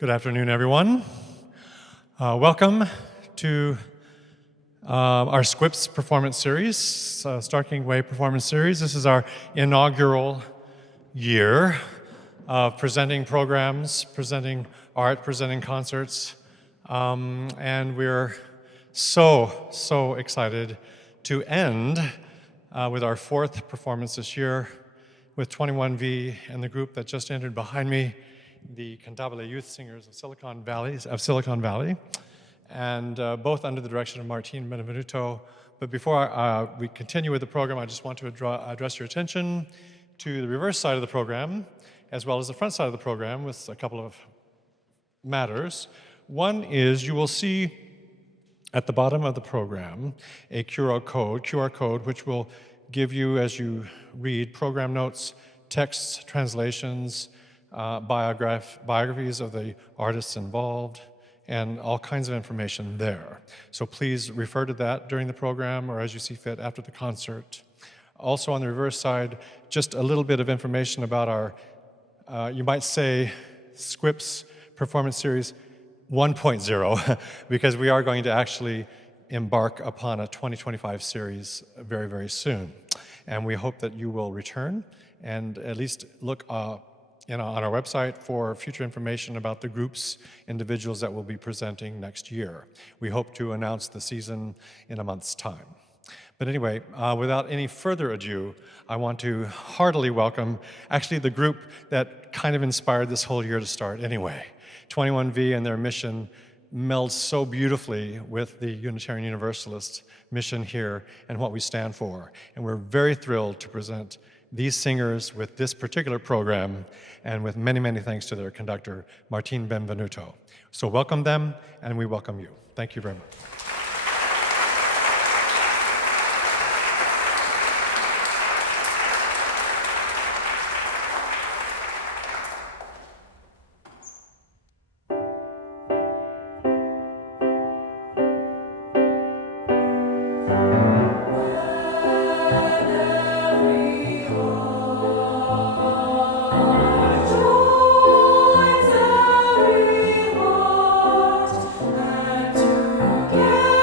Good afternoon, everyone. Welcome to our SKWPS performance series, Starr King Way performance series. This is our inaugural year of presenting programs, presenting art, presenting concerts, and we're so excited to end with our fourth performance this year with 21V and the group that just entered behind me, the Cantabile Youth Singers of Silicon Valley, and both under the direction of Martín and Benvento. But before we continue with the program, I just want to address your attention to the reverse side of the program, as well as the front side of the program, with a couple of matters. One is you will see at the bottom of the program a QR code which will give you, as you read, program notes, texts, translations, biographies of the artists involved, and all kinds of information there. So please refer to that during the program or as you see fit after the concert. Also on the reverse side, just a little bit of information about our, you might say, SKWPS Performance Series 1.0, because we are going to actually embark upon a 2025 series very soon. And we hope that you will return and at least look on our website for future information about the groups, individuals that will be presenting next year. We hope to announce the season in a month's time. But anyway, without any further ado, I want to heartily welcome actually the group that kind of inspired this whole year to start anyway. 21V and their mission melds so beautifully with the Unitarian Universalist mission here and what we stand for. And we're very thrilled to present these singers with this particular program, and with many thanks to their conductor, Martín Benvento. So welcome them, and we welcome you. Thank you very much. Yeah.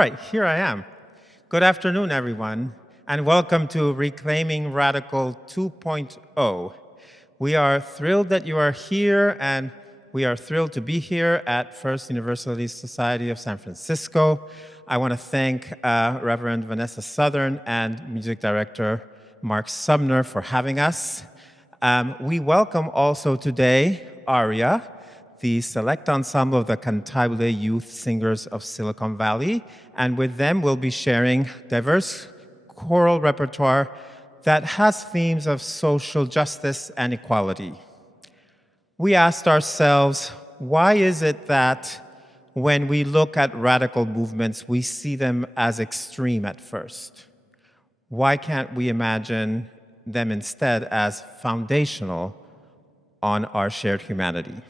right, here I am. Good afternoon, everyone, and welcome to Reclaiming Radical 2.0. We are thrilled that you are here, and we are thrilled to be here at First Universalist Society of San Francisco. I want to thank Reverend Vanessa Southern and music director Mark Sumner for having us. We welcome also today Aria, the select ensemble of the Cantabile Youth Singers of Silicon Valley, and with them we'll be sharing diverse choral repertoire that has themes of social justice and equality. We asked ourselves, why is it that when we look at radical movements, we see them as extreme at first? Why can't we imagine them instead as foundational on our shared humanity?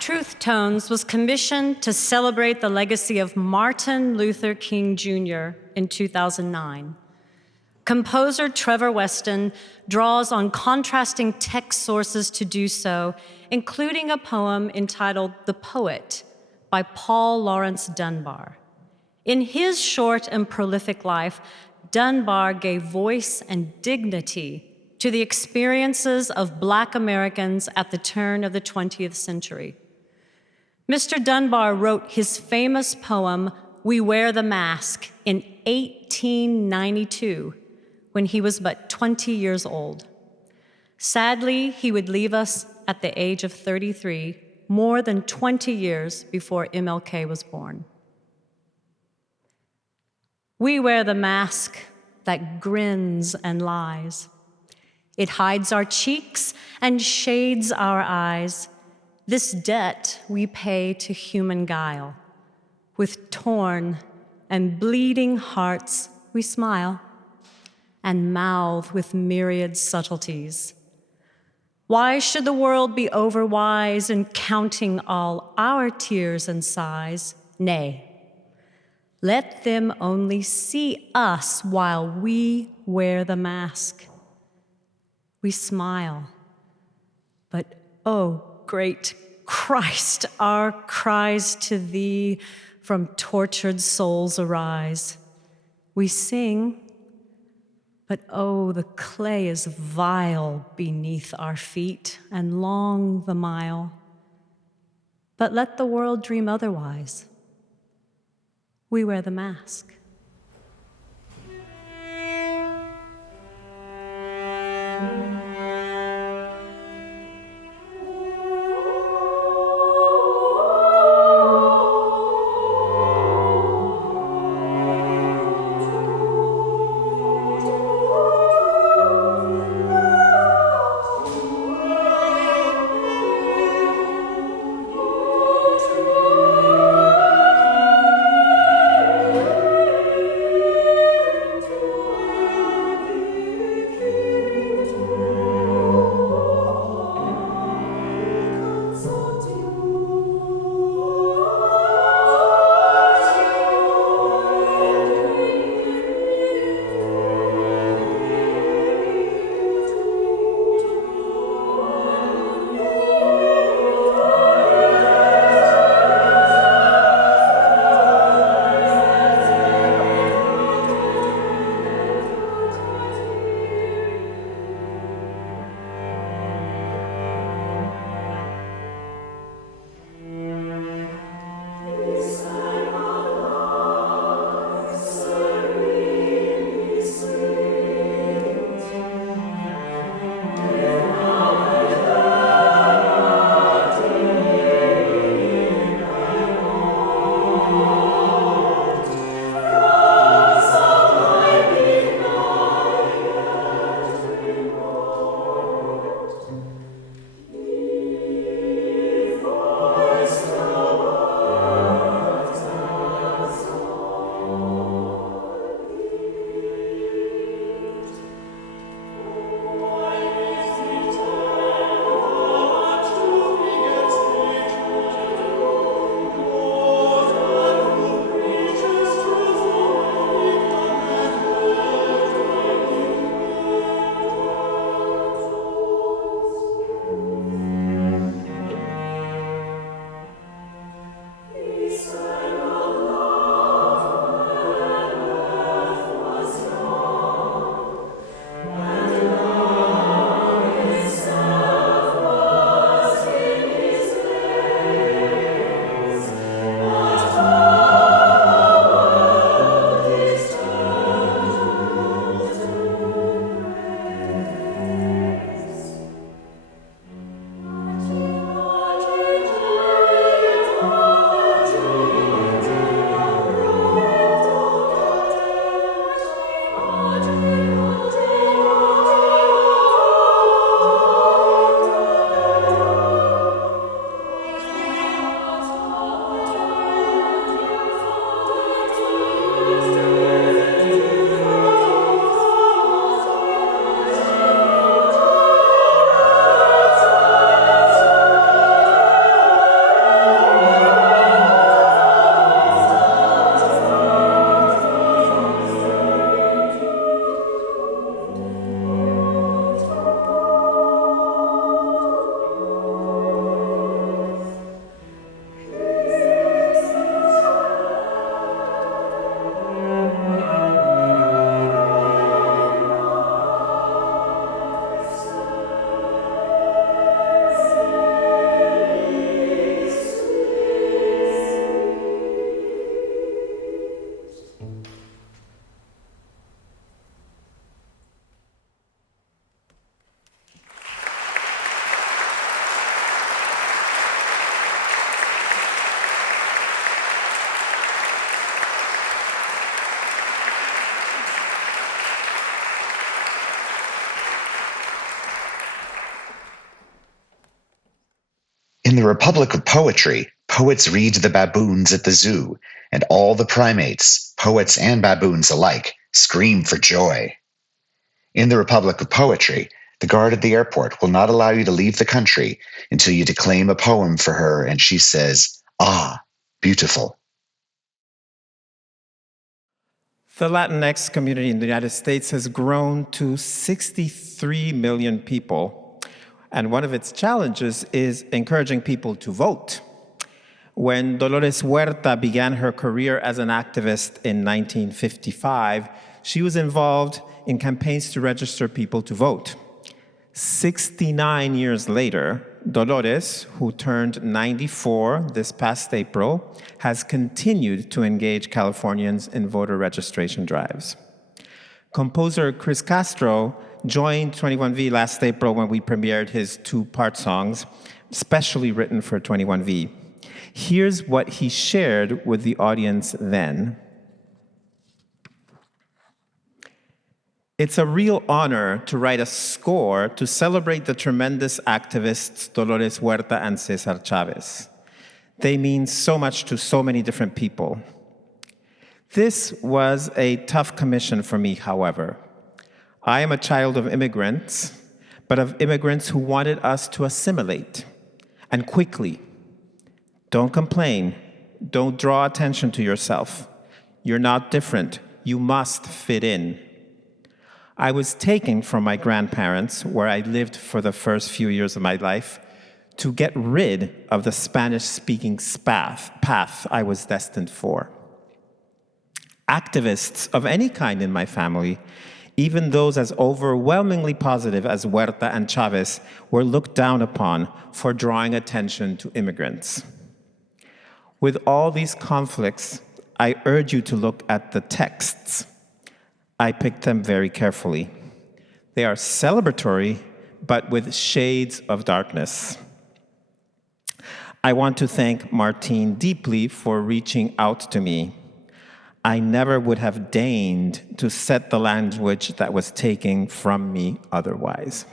Truth Tones was commissioned to celebrate the legacy of Martin Luther King Jr. in 2009. Composer Trevor Weston draws on contrasting text sources to do so, including a poem entitled The Poet by Paul Laurence Dunbar. In his short and prolific life, Dunbar gave voice and dignity to the experiences of Black Americans at the turn of the 20th century. Mr. Dunbar wrote his famous poem, We Wear the Mask, in 1892, when he was but 20 years old. Sadly, he would leave us at the age of 33 more than 20 years before MLK was born. We wear the mask that grins and lies. It hides our cheeks and shades our eyes. This debt we pay to human guile. With torn and bleeding hearts we smile and mouth with myriad subtleties. Why should the world be overwise in counting all our tears and sighs? Nay, let them only see us while we wear the mask. We smile, but oh, great Christ, our cries to thee from tortured souls arise. We sing, but oh, the clay is vile beneath our feet and long the mile. But let the world dream otherwise. We wear the mask. In the Republic of Poetry, poets read the baboons at the zoo, and all the primates, poets and baboons alike, scream for joy. In the Republic of Poetry, the guard at the airport will not allow you to leave the country until you declaim a poem for her and she says, "Ah, beautiful." The Latinx community in the United States has grown to 63 million people, and one of its challenges is encouraging people to vote. When Dolores Huerta began her career as an activist in 1955, she was involved in campaigns to register people to vote. 69 years later, Dolores, who turned 94 this past April, has continued to engage Californians in voter registration drives. Composer Chris Castro joined 21V last April when we premiered his two-part songs, specially written for 21V. Here's what he shared with the audience then. It's a real honor to write a score to celebrate the tremendous activists Dolores Huerta and Cesar Chavez. They mean so much to so many different people. This was a tough commission for me, however. I am a child of immigrants, but of immigrants who wanted us to assimilate, and quickly. Don't complain. Don't draw attention to yourself. You're not different. You must fit in. I was taken from my grandparents, where I lived for the first few years of my life, to get rid of the Spanish-speaking path I was destined for. Activists of any kind in my family, even those as overwhelmingly positive as Huerta and Chavez, were looked down upon for drawing attention to immigrants. With all these conflicts, I urge you to look at the texts. I picked them very carefully. They are celebratory, but with shades of darkness. I want to thank Martín deeply for reaching out to me. I never would have deigned to set the language that was taken from me otherwise.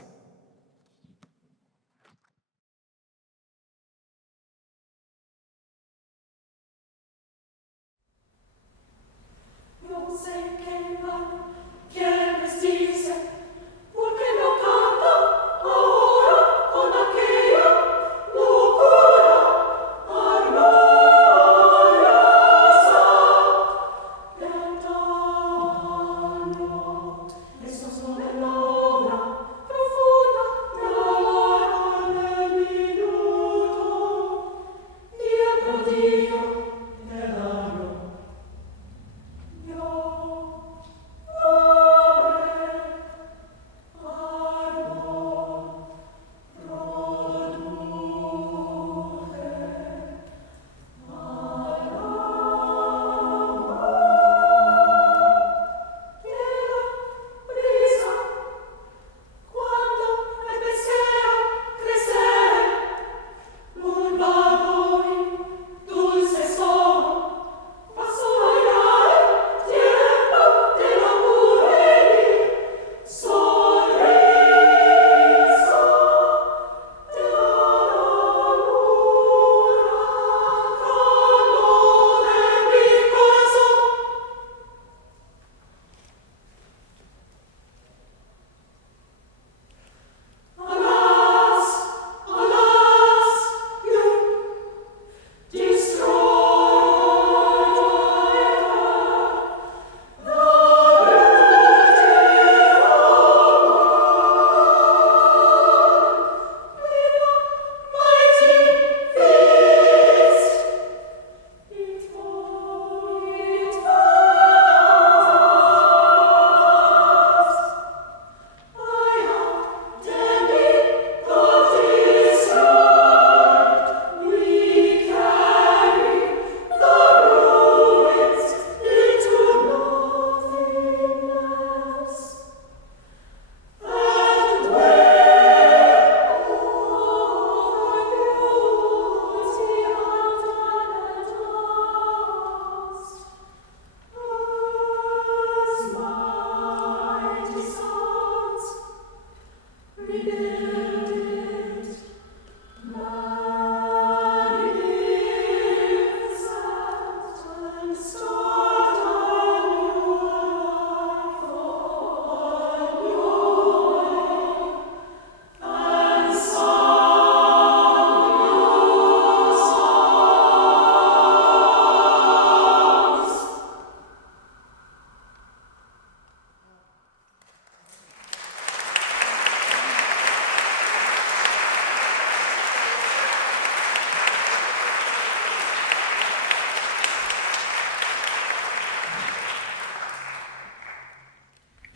Profundo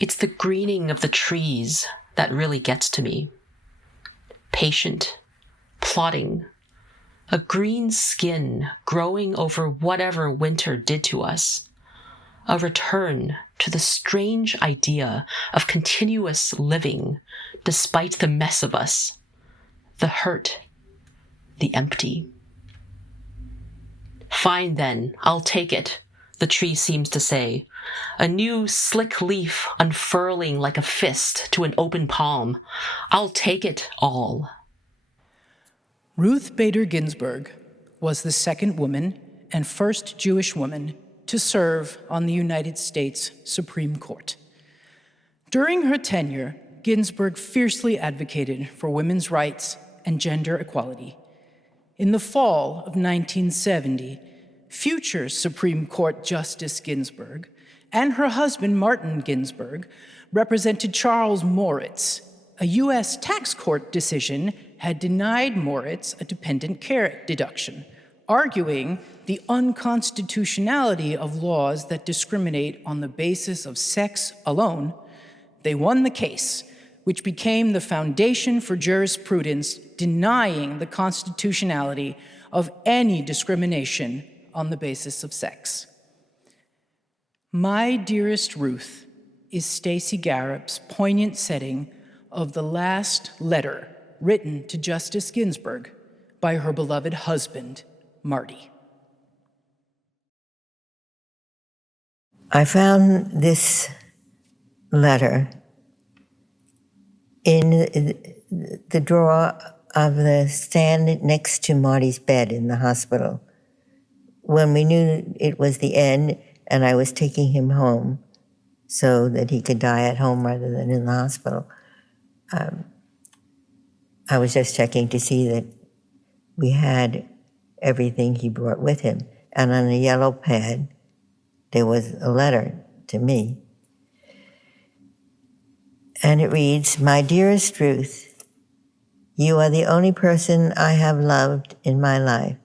It's the greening of the trees that really gets to me. Patient, plodding, a green skin growing over whatever winter did to us. A return to the strange idea of continuous living despite the mess of us, the hurt, the empty. Fine then, I'll take it, the tree seems to say, a new slick leaf unfurling like a fist to an open palm. I'll take it all. Ruth Bader Ginsburg was the second woman and first Jewish woman to serve on the United States Supreme Court. During her tenure, Ginsburg fiercely advocated for women's rights and gender equality. In the fall of 1970, future Supreme Court Justice Ginsburg and her husband Martin Ginsburg represented Charles Moritz. A U.S. tax court decision had denied Moritz a dependent care deduction, arguing the unconstitutionality of laws that discriminate on the basis of sex alone. They won the case, which became the foundation for jurisprudence denying the constitutionality of any discrimination on the basis of sex. My Dearest Ruth is Stacey Garrop's poignant setting of the last letter written to Justice Ginsburg by her beloved husband, Marty. I found this letter in the drawer of the stand next to Marty's bed in the hospital. When we knew it was the end and I was taking him home so that he could die at home rather than in the hospital, I was just checking to see that we had everything he brought with him. And on a yellow pad, there was a letter to me. And it reads, "My dearest Ruth, you are the only person I have loved in my life,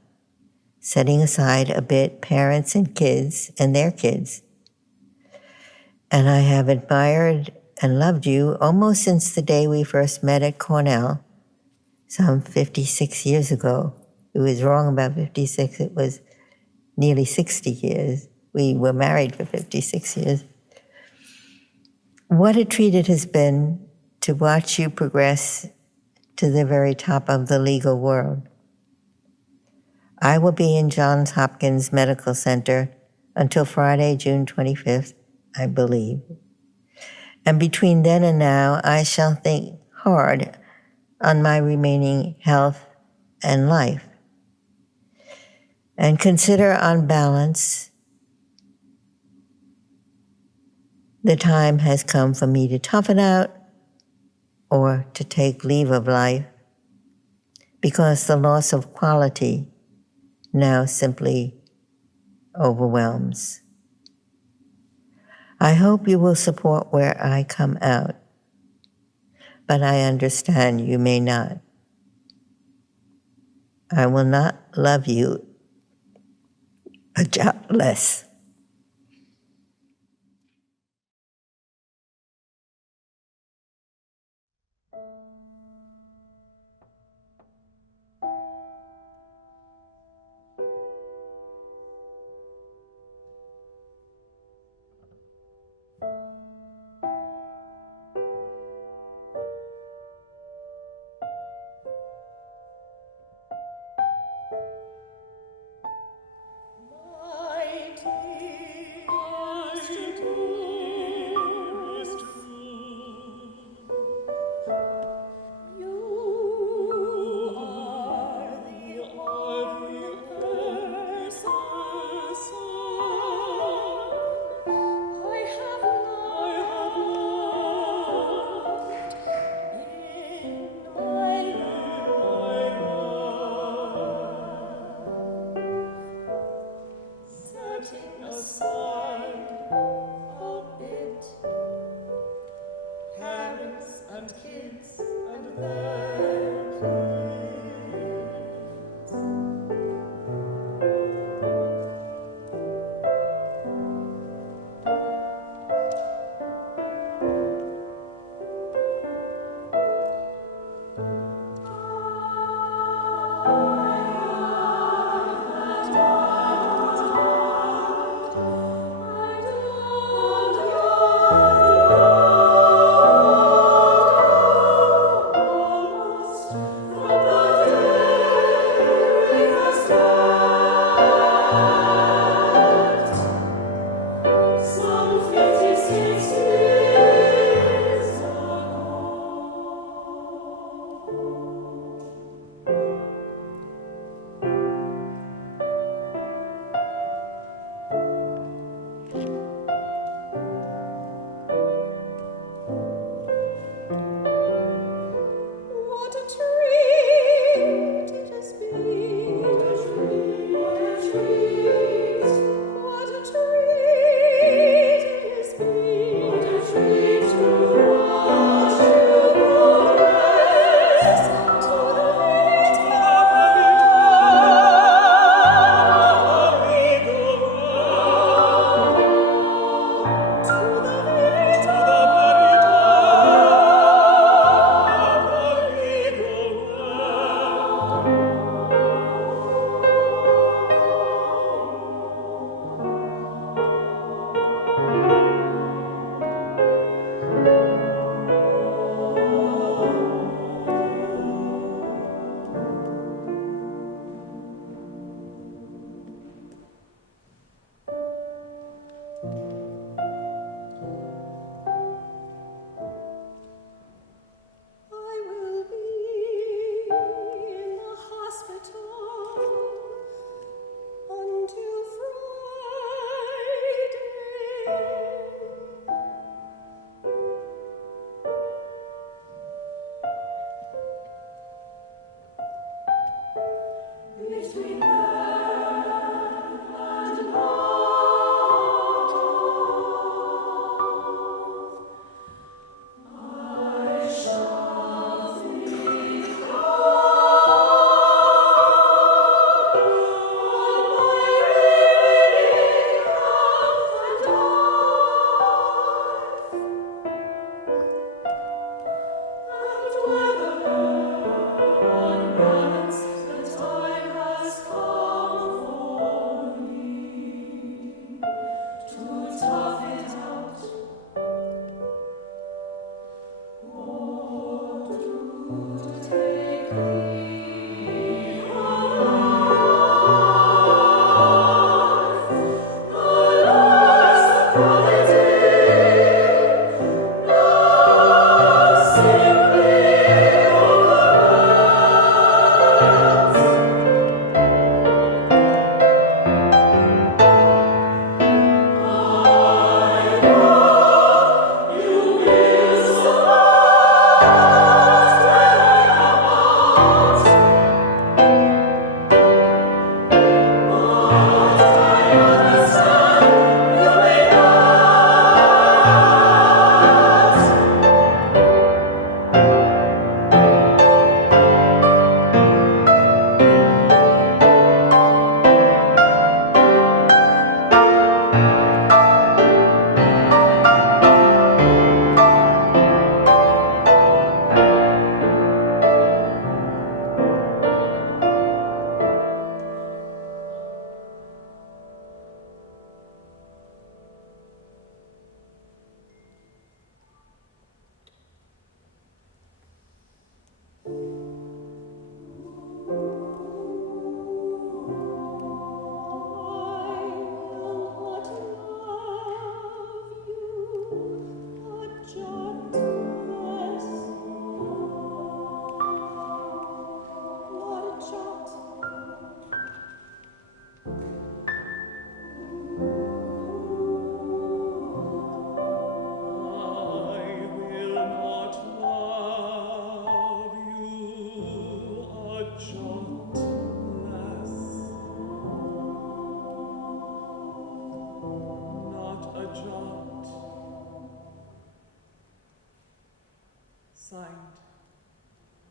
setting aside a bit parents and kids and their kids. And I have admired and loved you almost since the day we first met at Cornell, some 56 years ago. It was wrong about 56, it was nearly 60 years. We were married for 56 years. What a treat it has been to watch you progress to the very top of the legal world. I will be in Johns Hopkins Medical Center until Friday, June 25th, I believe. And between then and now, I shall think hard on my remaining health and life, and consider on balance the time has come for me to toughen out or to take leave of life, because the loss of quality now simply overwhelms. I hope you will support where I come out, but I understand you may not. I will not love you a jot less."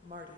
Marty.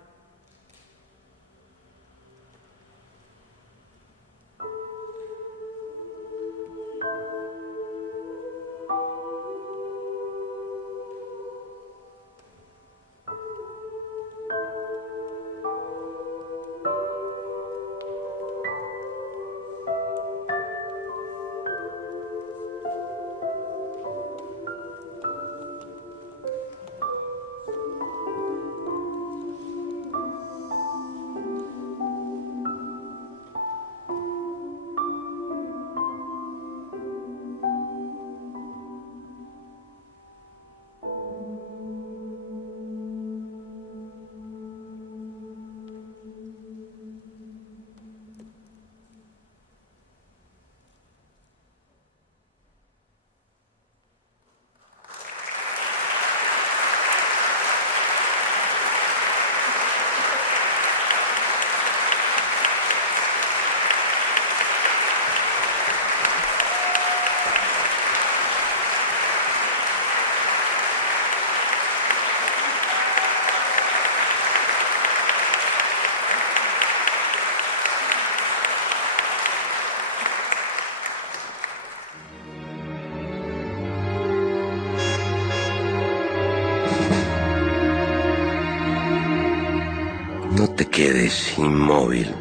No te quedes inmóvil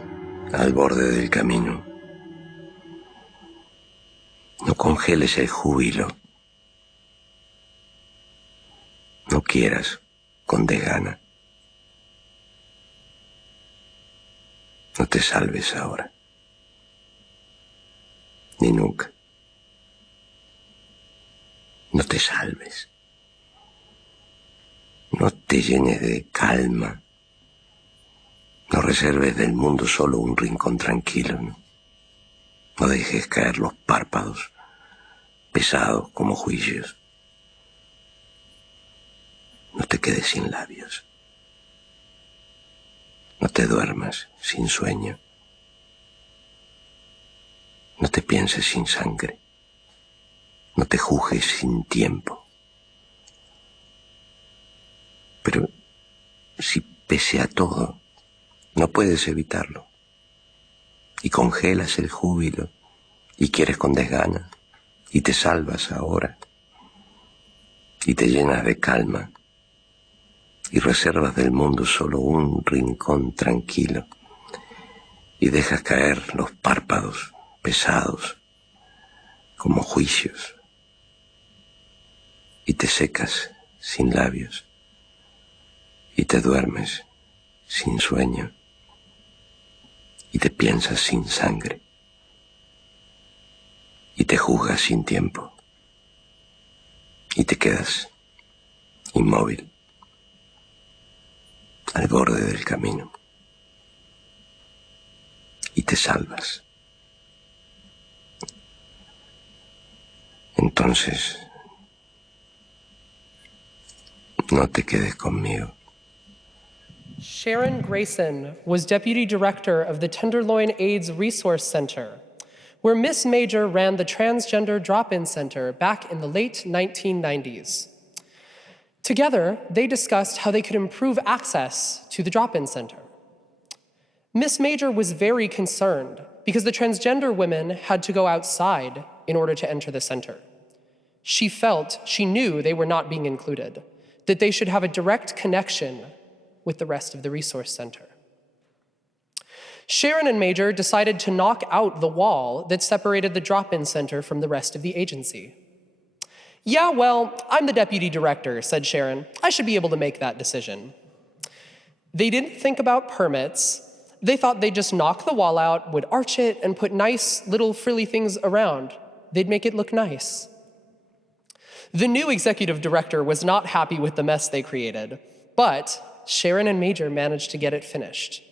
al borde del camino. No congeles el júbilo. No quieras con desgana. No te salves ahora. Ni nunca. No te salves. No te llenes de calma. No reserves del mundo solo un rincón tranquilo, ¿no? No dejes caer los párpados, pesados como juicios. No te quedes sin labios. No te duermas sin sueño. No te pienses sin sangre. No te juzgues sin tiempo. Pero si pese a todo no puedes evitarlo, y congelas el júbilo, y quieres con desgana, y te salvas ahora, y te llenas de calma, y reservas del mundo solo un rincón tranquilo, y dejas caer los párpados pesados como juicios, y te secas sin labios, y te duermes sin sueño, y te piensas sin sangre, y te juzgas sin tiempo, y te quedas inmóvil al borde del camino, y te salvas. Entonces, no te quedes conmigo. Sharon Grayson was deputy director of the Tenderloin AIDS Resource Center, where Miss Major ran the Transgender Drop-In Center back in the late 1990s. Together, they discussed how they could improve access to the drop-in center. Miss Major was very concerned because the transgender women had to go outside in order to enter the center. She knew they were not being included, that they should have a direct connection with the rest of the resource center. Sharon and Major decided to knock out the wall that separated the drop-in center from the rest of the agency. Yeah, well, I'm the deputy director, said Sharon. I should be able to make that decision. They didn't think about permits. They thought they'd just knock the wall out, would arch it, and put nice little frilly things around. They'd make it look nice. The new executive director was not happy with the mess they created, but Sharon and Major managed to get it finished.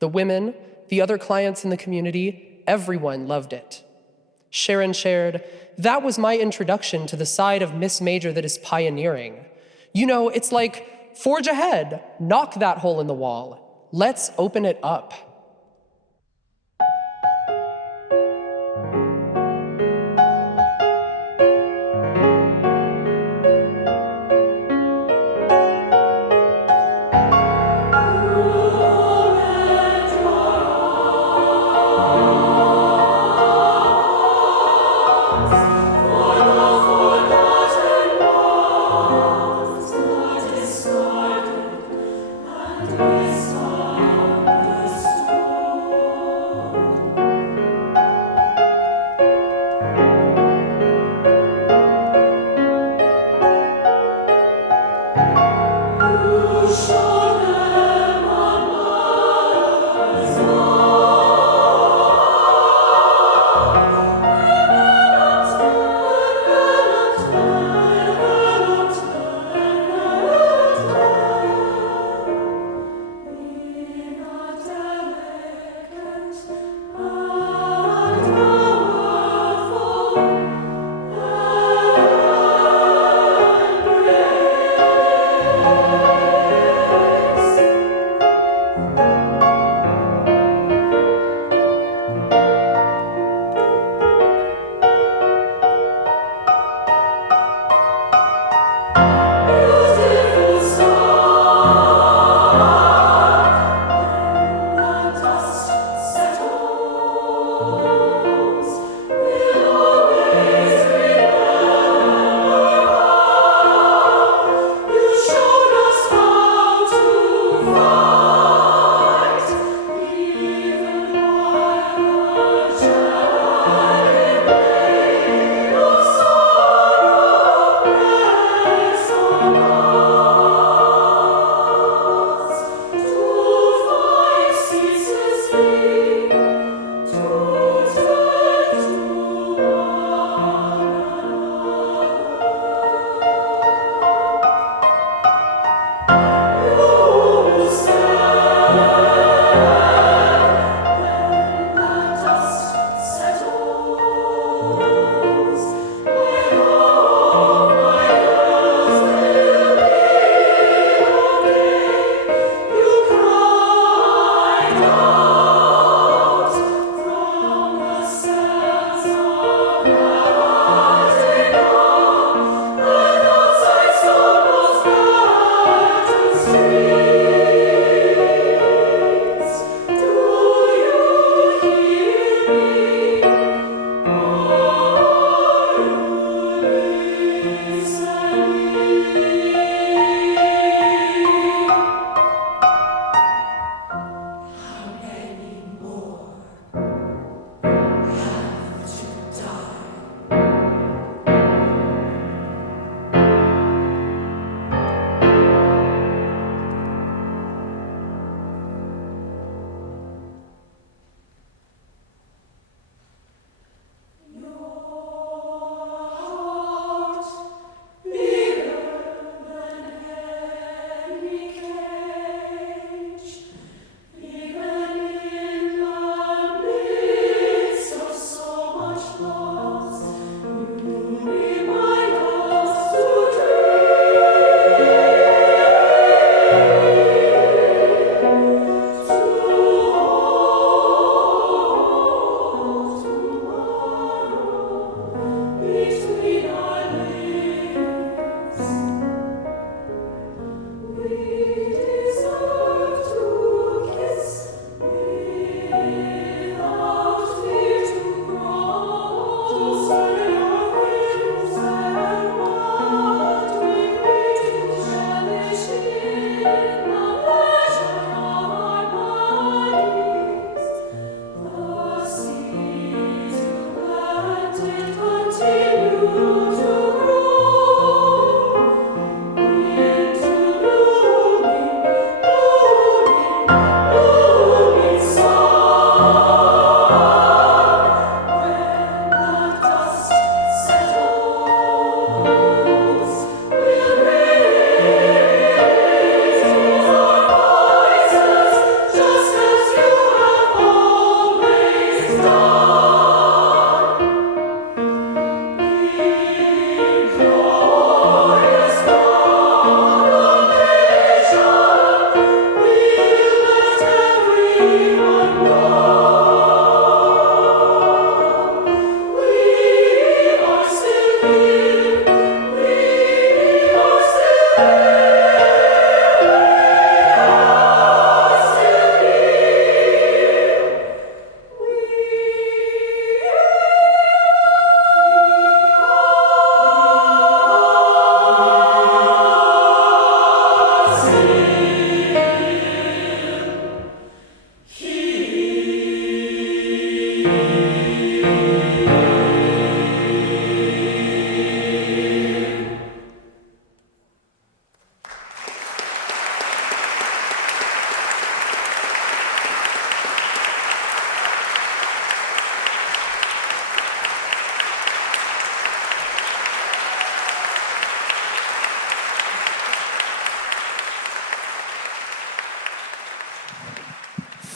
The women, the other clients in the community, everyone loved it. Sharon shared, "That was my introduction to the side of Miss Major that is pioneering. You know, it's like, forge ahead, knock that hole in the wall. Let's open it up."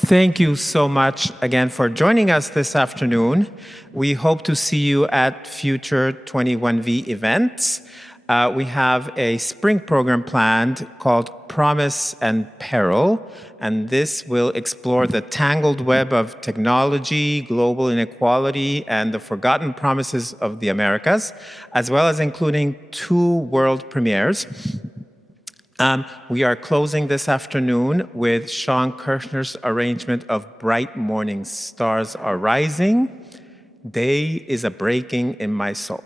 Thank you so much again for joining us this afternoon. We hope to see you at future 21V events. We have a spring program planned called Promise and Peril, and this will explore the tangled web of technology, global inequality, and the forgotten promises of the Americas, as well as including 2 world premieres. We are closing this afternoon with Sean Kirshner's arrangement of Bright Morning Stars Are Rising. Day is a breaking in my soul.